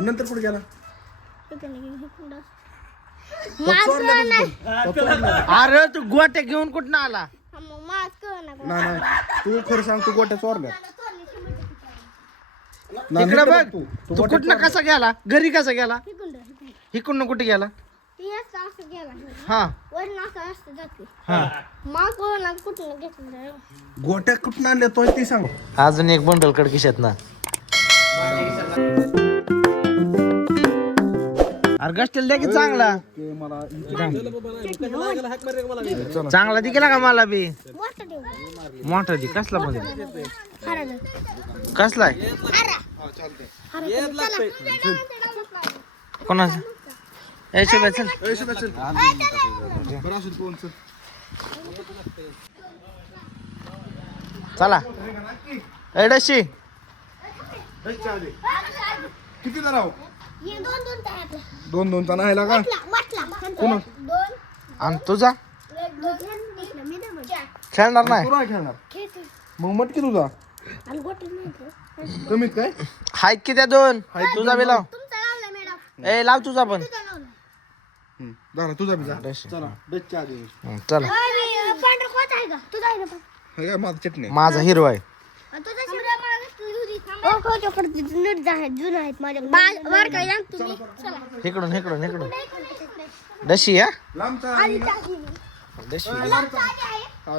नंतर कुठे गेला अरे तू गोट्या घेऊन कुठं आला? नाही तू खरं सांग, तू गोट्या चोरल्या इकडे बघ. तू कुठनं कसा गेला? घरी कसा गेला? इकडनं कुठे गेला? हा गोट्या कुठं आणल्या तो ती सांग. अजून एक बंडल कडकिशात ना. अरे गस्टेल द्या की चांगला. चांगला दिला का मला बी? मोठा दे. कसला मध्ये? कसलाय? कोणाचा? चल चला. एडशी किती जरा दोन चा नाही का? कोण आणि तुझा खेळणार नाही? तू नाही खेळणार मग मटकी तुझा कमीत काय हाय की त्या दोन. तुझा बी लाव. ए लाव तुझा पण. झाला तुझा बी जा. चला बेचच्या आधी चला. हे काय माझं चटणी माझा हिरो आहे. इकडून इकडून इकडून डशी या लांबचा डशी.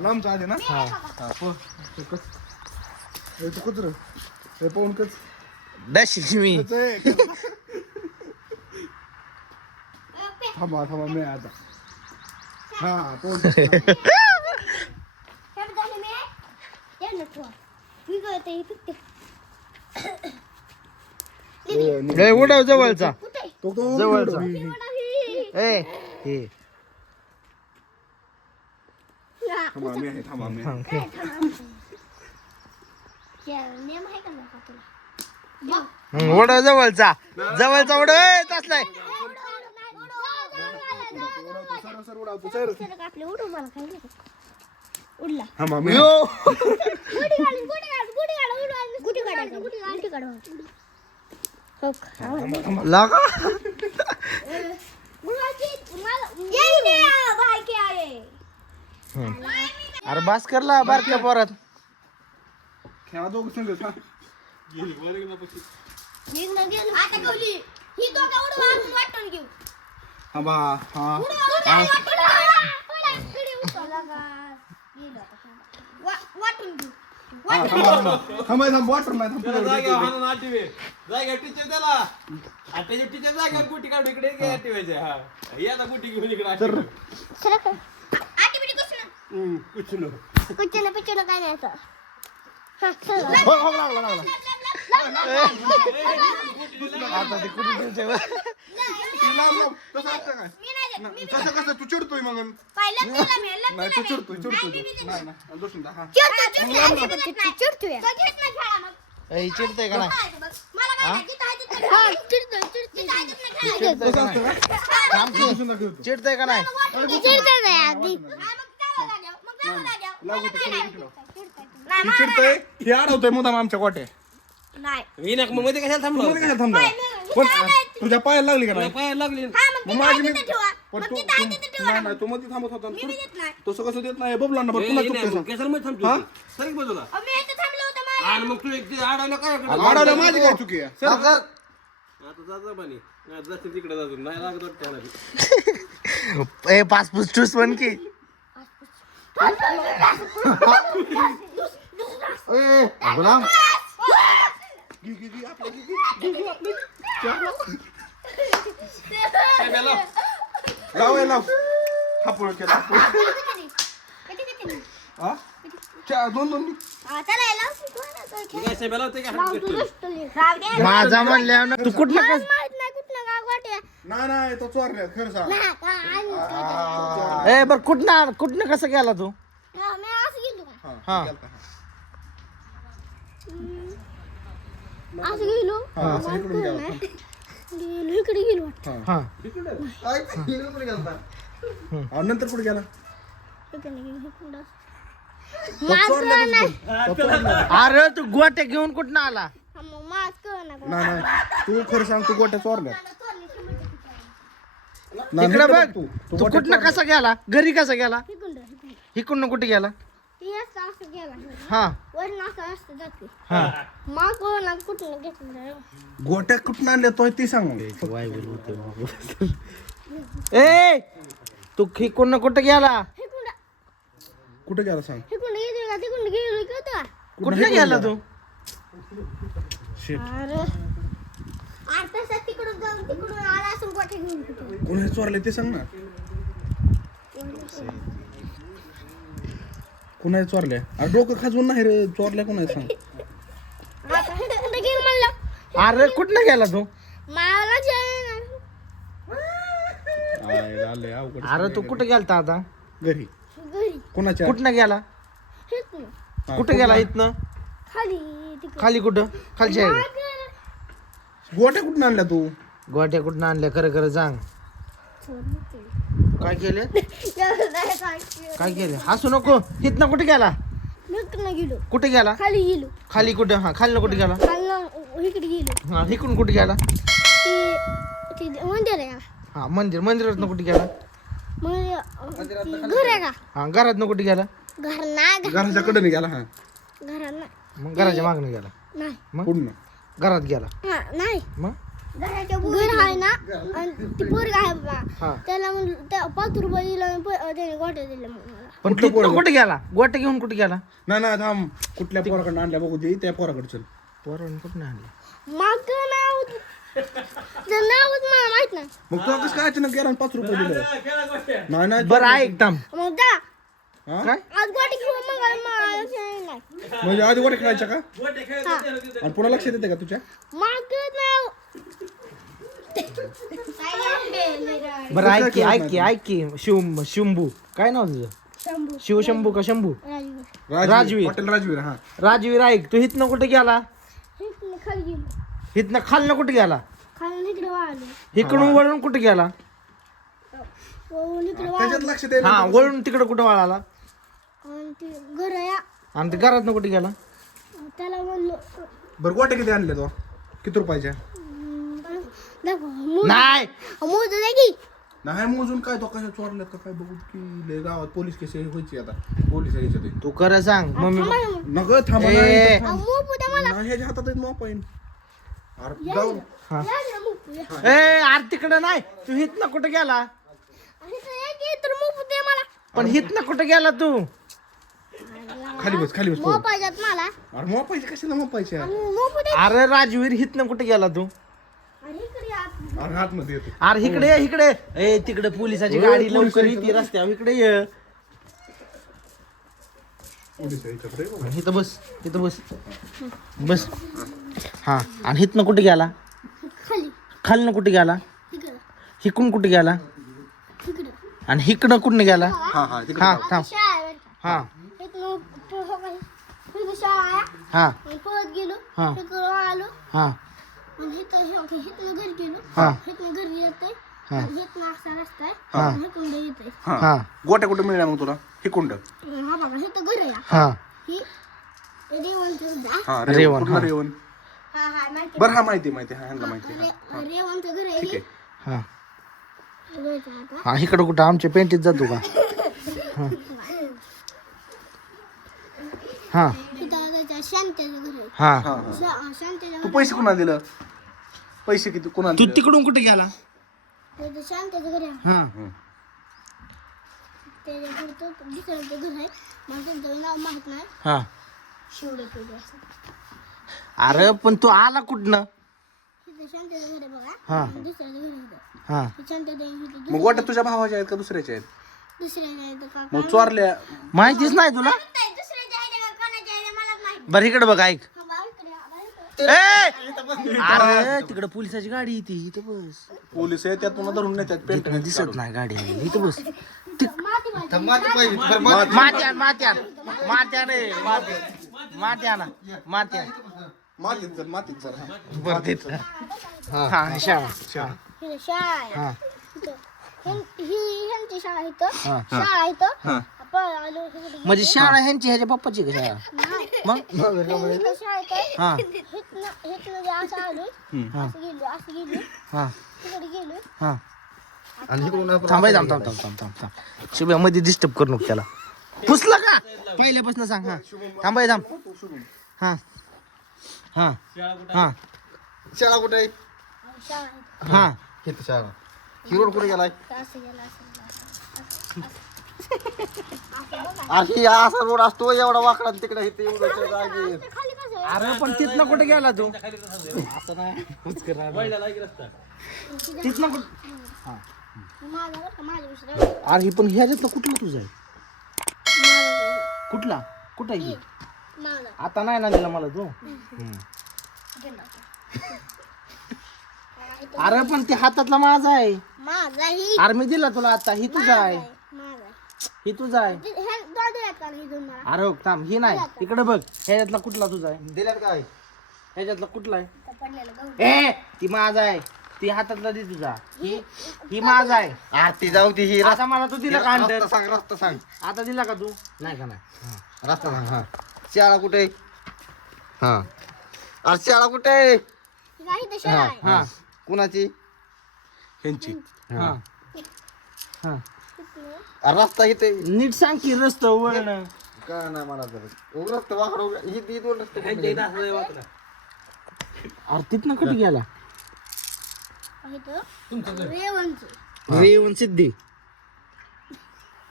लांबचा आधी ना. कुत्र हे पाहून कच डशी मी. थांबा मी आता हा उडव जवळचा. तो जवळचा. ए हे थांबा मी उडव जवळचा. जवळचा उडव तसलाय. थांबा मी लागा. अरे बास करला बारक्या पोरात. खेळा दोघ संग थांबा हा थांबाय थांब वाटर नाही आता ते कुठे कसं कसं तू चिडतोय मग नाही तू चिडतोय चिडतय का नाही? चिडतय का नाही? चिडतोय हे अडवतोय मुदाम आमच्या कोटे तुझ्या पायाला लागली का नाही? पायाला लागली मग माझी मी पण तू नाही तू मध्ये थांबत होता तसं कसं देत नाही बबलांना बरं पुन्हा चुकतं केसरमध्ये थांबतो सर बाजूला आणि मग तू एक अडवलं काय आडवल्या माझी काय चुकी आहे आता जाता पाणी जास्त तिकडे जातो नाही लागत त्याला ए पाच पुस्टूस पण की गुलाम लाव थापूळ केला दोन माझा म्हणल्या तू कुठलं नाही तो चोरल्या खरं सांग ए बर कुठनं कसं गेला तू? हा नंतर कुठे गेला अरे तू गोट्या घेऊन कुठं आला? नाही तू खरं सांग तू गोट्या चोरल्या इकडे बघ तू कुठनं कसा गेला घरी कसा गेला इकडनं कुठे गेला हा हा गोट्या कुठून आणल्या तो ती सांग ए तू इकडनं कुठे गेला कुठे गेला सांग कुठे गेला तू कोणी चोरले ते सांग ना कुणा चोरल्या अरे डोकं खाजवून नाही रे चोरल्या कोणा सांग अरे कुठनं गेला तू अरे तू कुठे गेलता आता घरी कोणाच्या कुठनं गेला कुठे गेला इथनं खाली कुठं खालच्या आहे गोट्या कुठून आणल्या तू गोट्या कुठं आणल्या खरं खरं सांग काय केले काय केले हसू नको इथनं कुठे गेला कुठे गेला खाली गेलो खाली कुठं हा खाली कुठे गेला इकडे गेलो हा इकडून कुठे गेला मंदिर आहे हा मंदिरात कुठे गेला घर आहे का हा घरात कुठे गेला घर नाही घराच्या कडे गेला हा घरात नाही मग घराच्या मागणं गेला नाही मग कुठून घरात गेला नाही मग घर आहे ना आणि ती पोरगा आहे हा. बाबा त्याला म्हणलं 5 रुपये दिलं त्याने गोट्या दिल्या मग मला पण तिथनं कुठे गेला गोट्या घेऊन कुठे गेला नाही ना थांब कुठल्या पोराकडनं आणल्या बघू दे त्या पोराकडे चल पोरानं कुठं आणलं मग नाव त्याचं नावच मला माहित नाही मग तू कसं काय अचानक गेला 5 रुपये दिले नाही नाही बरं ऐक थांब मग जा हा? आज गोटी घेऊन मग मला नाही म्हणजे आधी गोट्या खेळायच्या का आणि पुन्हा लक्ष देते का तुझ्या मग नाव बरं ऐक की शिवशंभू काय नाव तुझं शिवशंभू का शंभू राजवीर. हॉटेल राजवीर हा राजवीर ऐक तू हिथनं कुठे गेला खाली गेलो हिथनं खालनं कुठे गेला खाली इकडे वाळलो इकडून वळून कुठे गेला इकडे त्याच्यात लक्ष दे हा वळून तिकडे कुठं वळाला आणि ते घर आहे आणि ते घरात कुठे गेला त्याला म्हणलो बरं गोट्या किती आणल्या तो किती रुपयाच्या नाही मोज दे की नाही मोजून काय तो कशा चोरल्यात का काय बघू की लय गावात पोलीस केस व्हायची आता पोलीस यायचं ते तू खरं सांग मम्मी नग थांबा ए. नाही ह्याच्या हातात आहेत मोप पाहिजे अरे जाऊ ए आर तिकडं नाही तू हिथनं कुठे गेला पण हिथनं कुठे गेला तू खाली बस पोरं. पाहिजेत मला अरे मोप पाहिजे कशाला मोप पाहिजे मोप दे अरे राजवीर हिथनं कुठे गेला तू अरे इकडे या. अरे हातमध्ये येतो अरे इकडे ये, इकडे ए तिकडे पोलिसाची गाडी लवकर येते रस्त्यावर इकडे ये पोलीस यायच्यात रे बाबा. इथं बस बस हा आणि हिथनं कुठे गेला खाली खालनं कुठे गेला इकडे हिकून कुठे गेला इकडे आणि हिकडं कुठं गेला हा तिकडे हा थांब शाळा आहे बरं का. हा इथनं इथं शाळा आहे हा आणि पळत गेलो हा. इकडं आलो हा आणि इथनं घरी गेलो हा. इथनं घरी येतंय हा. आणि इथनं असा रस्ता आहे हा. आणि इकडून येतंय हा गोट्या कुठे मिळल्या मग तुला हे कुंड हा बघा इथं घर आहे हा ही रेवणचं घर आहे. हा रेवण, कुठलं हा. रेवण हा माहिती बरं हा माहिती हा ह्यांना माहिती हा. रेवणचं घर आहे ठीक ही. आहे हा जायचं आता. हा इकडं कुठं आमच्या पेंटीत जातो का हा इथं जायचं शांत्याचं घर आहे हा हा शांत्याचं तू घर पैसे कुणाला दिलं पैसे किती कुणाला तू दिलं? तिकडून कुठे गेला इथं शांत्याचं घर आहे हा त्याच्या पुढचं दुसऱ्याचं घर आहे मला त्यांचं नाव माहित नाही हा शिवडे पूजा असं अरे पण तू आला कुठनं इथं शांत्याचं घर आहे बघा हा. आणि दुसऱ्याचं घर आहे इथं हा हे शांत्याचं इथं मग गोट्या तुझ्या भावाच्या आहेत का दुसऱ्याच्या आहेत दुसऱ्याचं इथं काका मग चोरल्या माहितीच नाही तुला दुसऱ्याच्या आहे का कोणाच्या आहे मला माहित बरं इकडे बघ ऐक हा बा इकडे या, बा इकडे. ए अरे तिकडे पोलिसाची गाडी येते इथं बस पोलीस आहे त्यात पुन्हा धरून नेतात पेंट इथनं दिसत नाही गाडी आली इथं बस माती पाहिजे मात्यान रे मात्यान मातीत जर हा. बरं देत हा शाळा इथं शाळा आहे हा इथं. ही ह्यांची शाळा इथं हा. शाळा इथं आलो इकडे म्हणजे शाळा ह्यांची ह्याच्या पप्पाची का शाळा मग इथं शाळेत आहे. हा इथनं जे असं आलो असं गेलो हा तिकडे गेलो हा आणि इकडून आपण थांबाय थांब शुभ्या मध्ये डिस्टर्ब करू नको त्याला पुसला का पहिल्यापासून सांग हा थांबाय थांब हा हा हा शाळा कुठे आहे? शाळा आहे. हा इथं शाळा ही रोड कुठे गेलाय? असं गेलं असं अशी असा रोड असतो एवढा वाकडा आणि तिकडे इथे एवढं जागी ते खाली कसं आहे? अरे पण तिथनं कुठे गेला तू वळल्याला की रस्ता तिथनं कुठं माझा बरं का माझ्या विषयी अरे पण ह्याच्यातलं कुठलं तुझं आहे कुठला कुठं आहे ही? माझा आता नाही ना दिला मला तू अरे पण ते हातातला माझा आहे माझा ही अरे मी दिला तुला आता ही तुझा आहे माझा ही तुझा आहे हे दादू येतात ही दोन मला अरे हो, थांब ही नाही इकडे बघ ह्याच्यातला कुठला तुझा आहे दिल्यात काय? ह्याच्यातला कुठला आहे तर पडलेलं गहू ए ती माझा आहे ती हातातला दे तुझा ही माझा आहे ती जाऊ ती ही आता मला तू दिला का अंडर रस्ता सांग रस्ता सांग आता दिला का तू नाही का नाही रस्ता सांग हा शाळा कुठे आहे? हा अरे शाळा कुठे आहे? काही तर शाळा आहे हा कुणाची? ह्यांची हा हा अरे रस्ता इथे नीट सांग की रस्ता वळण का नाही मला तर रस्ता वाकडा ही दोन रस्ते त्यांच्या इथं असं वाटलं अरे तिथनं कुठे गेला रेवणचं रेवण सिद्धी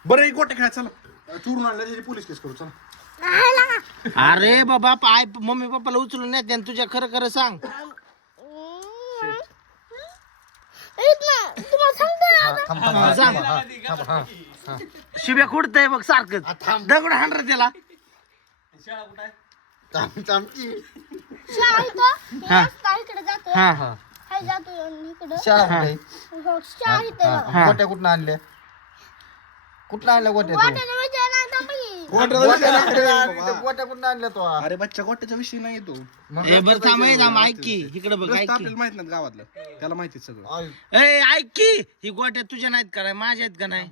बरं एक गोटे खेळा चला चोरून आणलं त्याची पोलीस केस करू चला अरे बाबा पाय मम्मी पप्पाला उचलून नेते आणि तुझ्या खरं खरं सांग तुम्हाला सांगतो सांग शिव्या खुडतय बघ सारखं दगड हांडर त्याला शाळा कुठं आहे आमची शाळा इथं हे रस्ता इकडे जातो हा हा हाय जातो इकडं शाळा कुठे आहे? हो, शाळा इथं आहे. हा. गोट्या कुठं आणल्या कुठं आणल्या गोट्या वाट्याला विचार नाही थांबली. गोट्या कुठं आणल्या तो अरे बच्चा गोट्याचा विषय नाही तो ए बरं थांब ए, थांब ऐक की इकडे बघ ऐक रस्ता की आपल्याला माहित नाही गावातलं त्याला माहिती सगळं ए ऐक की ही गोट्या तुझ्या नाहीत का नाही माझ्या आहेत का नाही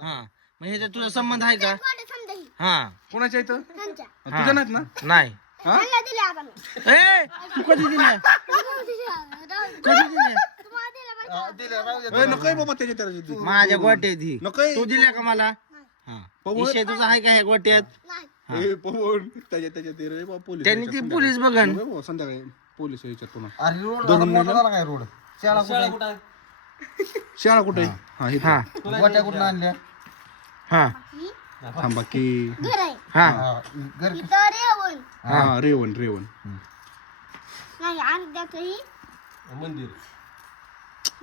हा मग ह्याचा तुझा संबंध आहे का वाटे समजा ही. हा कोणाच्या इथं त्यांच्या. तुझ्या नाहीत ना नाही त्यांना दिले आता मी. ए तू कधी दिल्या राहू दे, राहू दे. कधी दिल्या तुम्हाला दिलं बरं का? ए, नकोय बाबा त्याच्या त्याला देतो. माझ्या गोट्यात ही नकोय तू दिल्या का मला हा विषय तुझा आहे का ह्या गोट्यात नाही. ए, पवन त्याच्या त्याच्या ते रे बा, पोलीस त्यांनी ती यायच्यात पोलीस बघन संध्याकाळी. बाबा, संध्याकाळी पोलीस यायच्यात पुन्हा अरे रोड मोठा झाला काय रोड शाळा शाळा कुठे कुठं आहे शाळा कुठे आहे? हा इथं. हा गोट्या कुठं आणल्या हा थांबा की घर आहे हा घर इथं रेवण हा रेवण रेवण नाही अर्ध्याचं ही मंदिर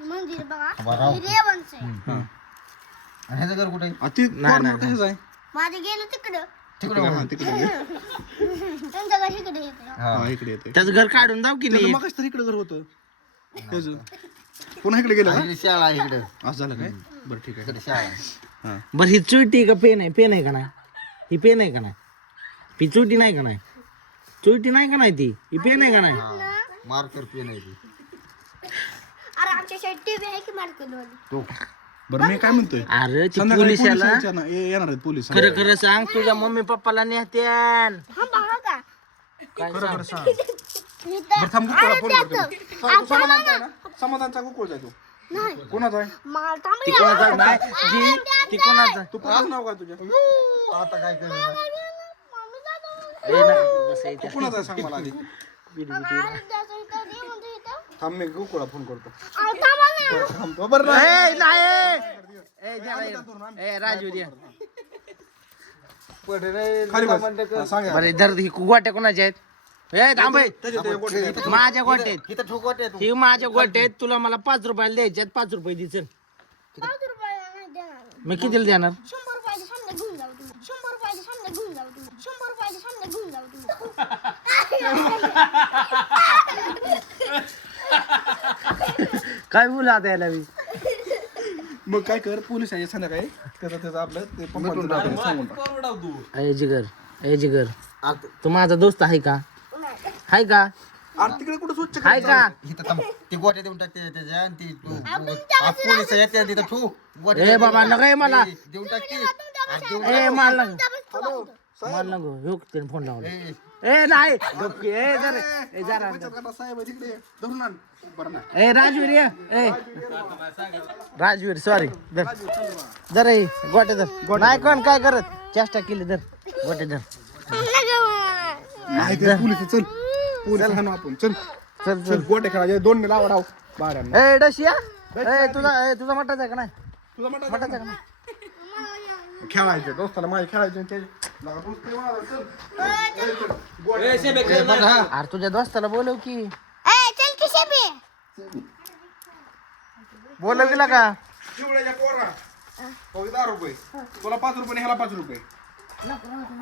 मंदिर बघा बरं. हे रेवणचं आहे. आणि ह्याचं घर कुठे आ, ते corner कशाचं आहे माझं गेलं तिकडं तिकडे हा तिकडे आहे. त्यांच्या घर इकडे येतं हा इकडे येते त्याचं घर काढून जाऊ की नाही मग तर इकडे घर होतं त्याचं पुन्हा इकडे गेलं का? शाळा आहे इकडे असं झालं काय बरं ठीक आहे इकडे शाळा आहे. हा बरं ही चुईटी का पेन आहे पेन आहे का नाही ही पेन आहे का नाही ही चुईटी नाही का नाही चुईटी नाही का नाही ती ही पेन आहे का नाही मार्कर पेन आहे ती अरे आमच्या शाळेत टीव्ही आहे की मार्केट तो बरं मी काय म्हणतोय अरे ती संध्याकाळी पोलीस पोलीस याला यायच्या ना, येणार आहेत पोलीस खरं खरं सांग तुझ्या मम्मी पप्पाला नेत्यान हा बघा का काय खरं सांग खरं सांग इथं बरं थांब गुकुळा फोन करतो समाधानचा आहे ना समाधानचा गुकुळ जातो कोणाचा आहे मला थांब ती कोणाचा नाही ती कोणाचा तू कोणाचं नाव काय तुझ्या आता काय करणार मम्मी जातो ए, नका बस इथे. तू कोणाचा आहे सांग मला आधी अर्ध्याचं इथं रेवणचं इथं थांब मी गुकुळा फोन करतो अरे थांबा ना थांबतो बरं ना. ए, नाही ए, द्या बाई. ए, राजू द्या खाली बस. हा, सांग बरे धर ही गोट्या कोणाच्या आहेत ए थांब ए. त्याच्या त्या गोट्या- माझ्या गोट्यात इथं ठोक गोट्या ही माझ्या गोट्यात तुला मला 5 रुपयाला द्यायच्यात 5 रुपये दिसन 5 रुपयाला नाही देणार मी कितीला देणार 100 रुपयाचे सामने घेऊन जाऊ तुम्ही 100 रुपयाचे सामने घेऊन जाऊ तुम्ही 100 रुपयाचे सामने घेऊन जाऊ तुम्ही काय बोला आता याला मी मग काय कर पोलीस आहे संध्याकाळी त्याचं आपलं ते पंपाचं नाव आहे, सांगून टाक. परवडाव तू ए जिगर तू माझा दोस्त आहे का हाय का अरे तिकडे कुठं स्वच्छ हाय का इथं थांब ती गोट्या देऊन टाकते त्याच्या आणि ती पोलीस येते तिथं ठू ए बाबा नका मला देऊन टाकते ए मारला मारला गो ह्यो त्याने फोन लावला ए नाही गप की. ए जरा ए जरा बचत गटात साहेब आहे तिकडे धरून आण. बरं नाही ए राजवीर ये ए राजवीर सॉरी धर जरा ये गोटे धर नाही कोण काय करत चेष्टा केली धर गोटे धर नाही ते पोलीस चल पोलीस हाणू आपण चल चल चल गोटे खेळायचे 2 लावा डाव बाहेर ए डशिया ए तुझा मटाचा आहे का नाही तुझा मटा मटाचा आहे का नाही खेळायचे दोस्ताला माझे खेळायचे ते लगा दोस्त चल ए, शेबे, खेळ ना. अरे तुझ्या दोस्ताला बोलव की चल की शेबी बोलव गेला का शिवड्याच्या पोरा हो 10 रुपये तुला 5 रुपये आणि ह्याला 5 रुपये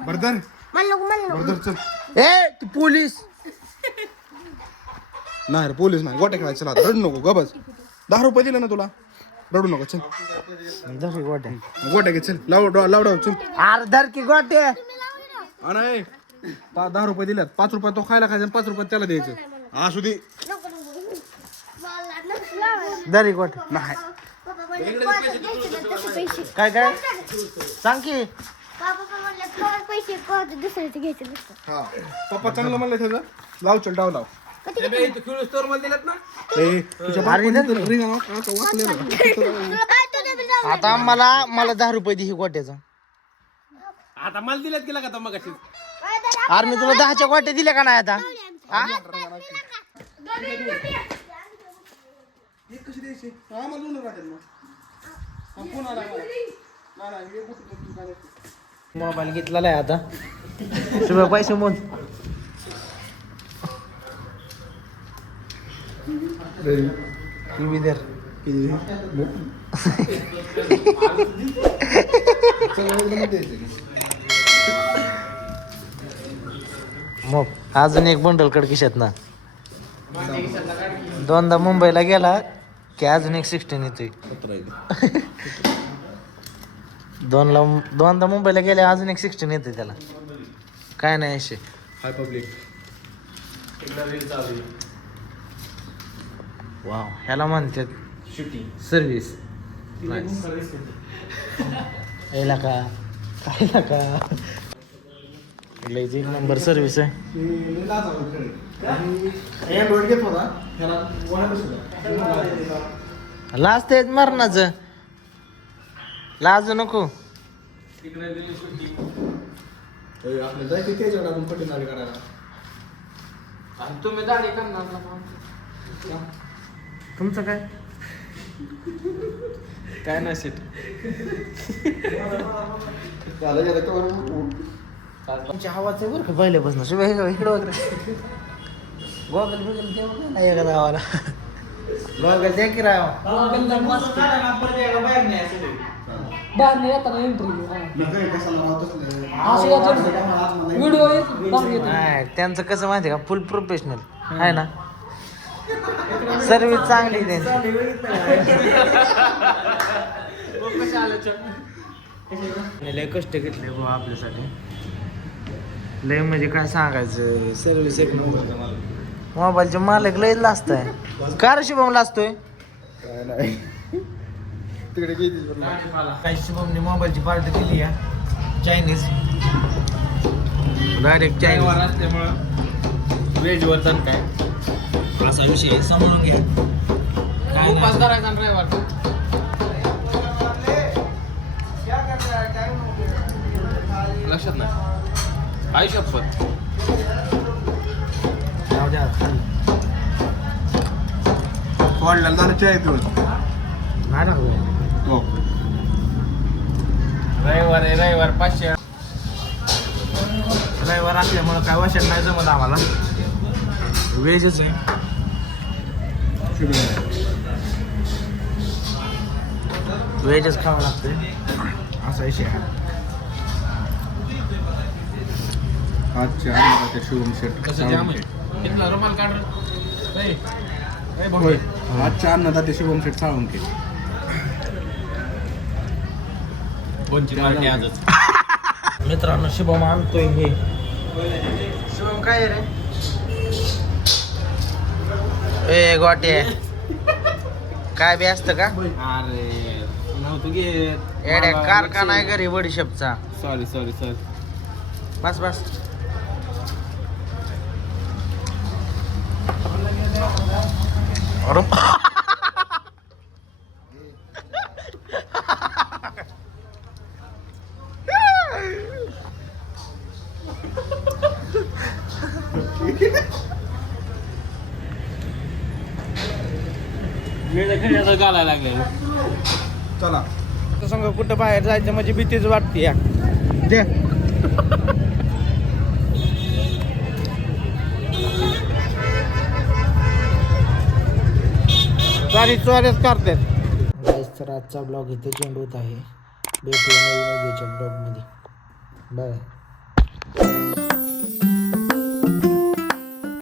बरदर बरदर चल ए ती पोलीस नाही रे पोलीस नाही गोटे खेळायचे चला रडू नको गबस 10 रुपये दिले ना तुला रडू नको चल धर गोटे गोटे घे चल लावडाव चल अरे धर की गोटे आणि 10 रुपये दिल्यात 5 रुपये तो खायला खायचा 5 रुपये त्याला द्यायचं असू दे धर गोटे नाही काय काय सांग की पैसे दुसऱ्याचे घ्यायचे नसतं. हा पप्पा चांगलं म्हणलं त्याचं लाव चल डाव लाव शेबे, इथं खेळू स्टोर मध्ये दिलेत ना. ए तुझ्या बापाने रिंग वाचलेलं आता मला 10 रुपये दे ही गोट्याचा आता मला दिलेत गेला का तो मग अरे मी तुला 10च्या गोट्या दिल्या का नाही आता हा? हे कशी द्यायची आम्हाला दोन राहतात मग फोन आला मला नाही हे कुठं काय मोबाईल घेतलेला आहे आता शुभ पैसे मोज टीव्ही धर मग अजून एक बंडल कडकिशात ना दोनदा मुंबईला गेला की अजून एक 16 येतोय दोनदा मुंबईला गेले अजून एक 16 येते त्याला काय नाही असे हाय पब्लिक वाव ह्याला म्हणतात सर्विस यायला का खायला का लयच एक नंबर सर्विस आहे अँड्रॉइड घेत होता ह्याला वळण बसवलं. लाजत आहेत मरणाचं लाजू नको आपल्या जायचे त्याच्याकडे आपण पट्टी नाडी काढायला तुम्ही दाढी करणार तुमचं काय काय नाही शेट तुमच्या हवाच आहे बरं का पहिल्यापासून शिवाय इकडं वगैरे गॉगल बिगल देऊ ना एका गावाला गॉगल द्या की राव नाही त्यांचं कसं माहिती का फुल प्रोफेशनल आहे ना सर्विस चांगली आहे त्यांची लय कष्ट घेतले भाऊ आपल्यासाठी लय म्हणजे काय सांगायचं सर्विस एक नंबर मोबाईलचे मालक लय लाजत आहे का रे शुभम लाजतोय काय नाही तिकडे गेली काही शुभमने मोबाईलची पार्टी दिली या चायनीज डायरेक्ट चायनीज असल्यामुळं व्हेजवर तर काय असा विषय समजून घ्या काय उपास नाही. करायचा ना रविवार लक्षात नाही आई शपथ जाऊ द्या खाली. वाढल्याला झालं चाय दिवस नाही ना भाऊ. हो रविवार आहे रविवार 500 रविवार असल्यामुळं काय वर्षात नाही जमत आम्हाला व्हेजच आहे व्हेजच खावं लागतंय असा विषय आहे आजच्या अन्नदाते शिवम शेट कसं जाम आहे इथला रुमाल काढ रे. ए, बघ. होय आजच्या अन्नदाते शिवम शेट साळुंके कोणची पार्टी आजच मित्रांनो शुभम आणतोय हे शुभम काय रे ए गोटे काय बी असतं का अरे नव्हतो घे एड्या कारखाना आहे घरी बडीशेपचा. Sorry sorry sorry. बस बस. अरे घालायला लागले. चला संग कुठं बाहेर जायचं म्हणजे भीतीच वाटते या. दे. चोऱ्याच करतात. तर आजचा ब्लॉग इथे चेंड होत आहे. भेटूया नवीन उद्याच्या ब्लॉगमध्ये. बाय.